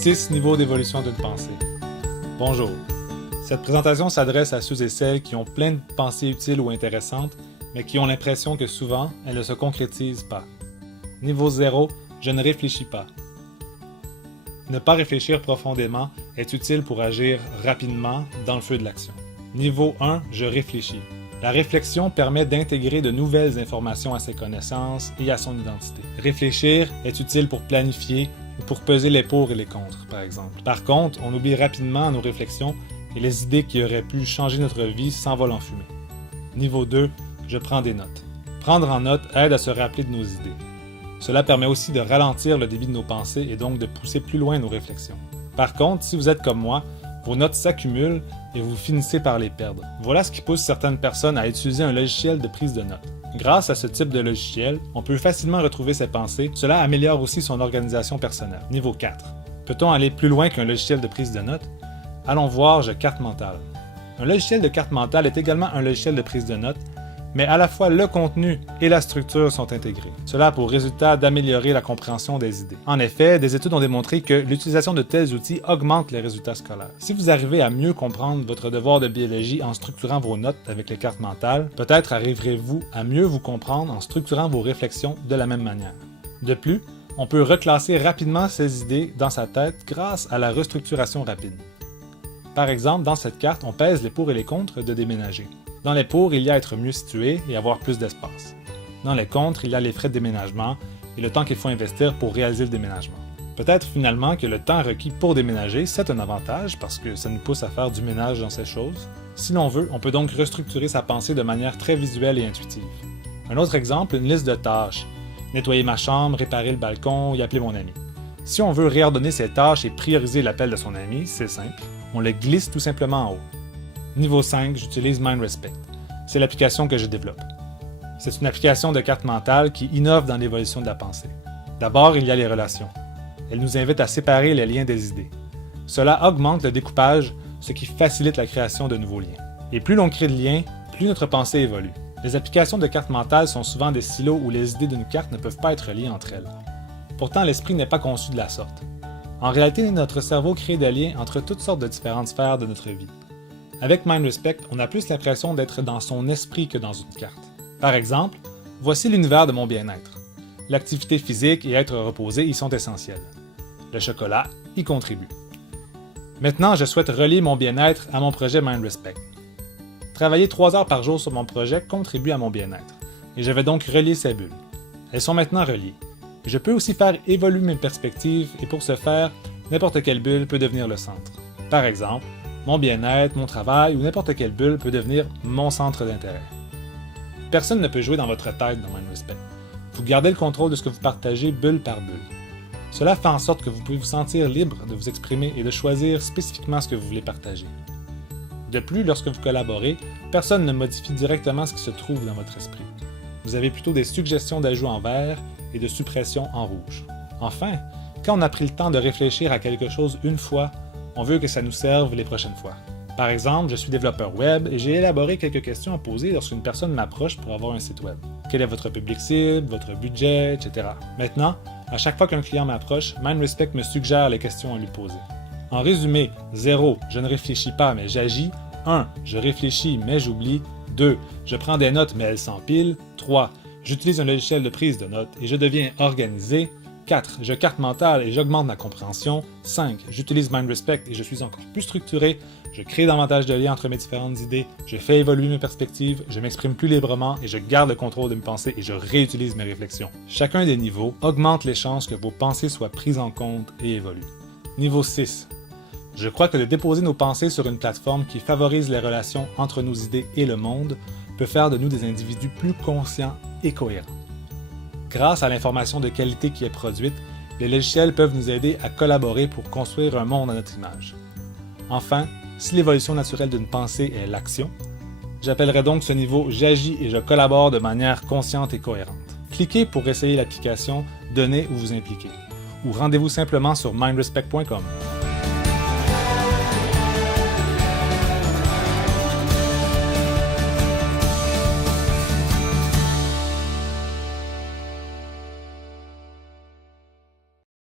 6 niveaux d'évolution d'une pensée. Bonjour. Cette présentation s'adresse à ceux et celles qui ont plein de pensées utiles ou intéressantes, mais qui ont l'impression que souvent, elles ne se concrétisent pas. Niveau 0, je ne réfléchis pas. Ne pas réfléchir profondément est utile pour agir rapidement dans le feu de l'action. Niveau 1, je réfléchis. La réflexion permet d'intégrer de nouvelles informations à ses connaissances et à son identité. Réfléchir est utile pour planifier ou pour peser les pour et les contre, par exemple. Par contre, on oublie rapidement nos réflexions et les idées qui auraient pu changer notre vie s'envolent en fumée. Niveau 2, je prends des notes. Prendre en note aide à se rappeler de nos idées. Cela permet aussi de ralentir le débit de nos pensées et donc de pousser plus loin nos réflexions. Par contre, si vous êtes comme moi, vos notes s'accumulent et vous finissez par les perdre. Voilà ce qui pousse certaines personnes à utiliser un logiciel de prise de notes. Grâce à ce type de logiciel, on peut facilement retrouver ses pensées. Cela améliore aussi son organisation personnelle. Niveau 4. Peut-on aller plus loin qu'un logiciel de prise de notes? Allons voir Carte mentale. Un logiciel de carte mentale est également un logiciel de prise de notes, mais à la fois le contenu et la structure sont intégrés. Cela a pour résultat d'améliorer la compréhension des idées. En effet, des études ont démontré que l'utilisation de tels outils augmente les résultats scolaires. Si vous arrivez à mieux comprendre votre devoir de biologie en structurant vos notes avec les cartes mentales, peut-être arriverez-vous à mieux vous comprendre en structurant vos réflexions de la même manière. De plus, on peut reclasser rapidement ces idées dans sa tête grâce à la restructuration rapide. Par exemple, dans cette carte, on pèse les pour et les contre de déménager. Dans les pour, il y a être mieux situé et avoir plus d'espace. Dans les contre, il y a les frais de déménagement et le temps qu'il faut investir pour réaliser le déménagement. Peut-être finalement que le temps requis pour déménager, c'est un avantage parce que ça nous pousse à faire du ménage dans ces choses. Si l'on veut, on peut donc restructurer sa pensée de manière très visuelle et intuitive. Un autre exemple, une liste de tâches. Nettoyer ma chambre, réparer le balcon et appeler mon ami. Si on veut réordonner ces tâches et prioriser l'appel de son ami, c'est simple. On les glisse tout simplement en haut. Niveau 5, j'utilise MindRespect. C'est l'application que je développe. C'est une application de carte mentale qui innove dans l'évolution de la pensée. D'abord, il y a les relations. Elle nous invite à séparer les liens des idées. Cela augmente le découpage, ce qui facilite la création de nouveaux liens. Et plus l'on crée de liens, plus notre pensée évolue. Les applications de carte mentale sont souvent des silos où les idées d'une carte ne peuvent pas être liées entre elles. Pourtant, l'esprit n'est pas conçu de la sorte. En réalité, notre cerveau crée des liens entre toutes sortes de différentes sphères de notre vie. Avec MindRespect, on a plus l'impression d'être dans son esprit que dans une carte. Par exemple, voici l'univers de mon bien-être. L'activité physique et être reposé y sont essentiels. Le chocolat y contribue. Maintenant, je souhaite relier mon bien-être à mon projet MindRespect. Travailler 3 heures par jour sur mon projet contribue à mon bien-être, et je vais donc relier ces bulles. Elles sont maintenant reliées. Je peux aussi faire évoluer mes perspectives et pour ce faire, n'importe quelle bulle peut devenir le centre. Par exemple, mon bien-être, mon travail ou n'importe quelle bulle peut devenir mon centre d'intérêt. Personne ne peut jouer dans votre tête dans MindRespect. Vous gardez le contrôle de ce que vous partagez bulle par bulle. Cela fait en sorte que vous pouvez vous sentir libre de vous exprimer et de choisir spécifiquement ce que vous voulez partager. De plus, lorsque vous collaborez, personne ne modifie directement ce qui se trouve dans votre esprit. Vous avez plutôt des suggestions d'ajout en vert et de suppression en rouge. Enfin, quand on a pris le temps de réfléchir à quelque chose une fois, on veut que ça nous serve les prochaines fois. Par exemple, je suis développeur web et j'ai élaboré quelques questions à poser lorsqu'une personne m'approche pour avoir un site web. Quel est votre public cible, votre budget, etc. Maintenant, à chaque fois qu'un client m'approche, MindRespect me suggère les questions à lui poser. En résumé, 0, je ne réfléchis pas mais j'agis. 1, je réfléchis mais j'oublie. 2, je prends des notes mais elles s'empilent. 3, j'utilise un logiciel de prise de notes et je deviens organisé. 4, je carte mentale et j'augmente ma compréhension. 5, j'utilise MindRespect et je suis encore plus structuré. Je crée davantage de liens entre mes différentes idées. Je fais évoluer mes perspectives. Je m'exprime plus librement et je garde le contrôle de mes pensées et je réutilise mes réflexions. Chacun des niveaux augmente les chances que vos pensées soient prises en compte et évoluent. Niveau 6. Je crois que de déposer nos pensées sur une plateforme qui favorise les relations entre nos idées et le monde peut faire de nous des individus plus conscients et cohérents. Grâce à l'information de qualité qui est produite, les logiciels peuvent nous aider à collaborer pour construire un monde à notre image. Enfin, si l'évolution naturelle d'une pensée est l'action, j'appellerais donc ce niveau « J'agis et je collabore de manière consciente et cohérente ». Cliquez pour essayer l'application « Donnez ou vous impliquez » ou rendez-vous simplement sur mindrespect.com.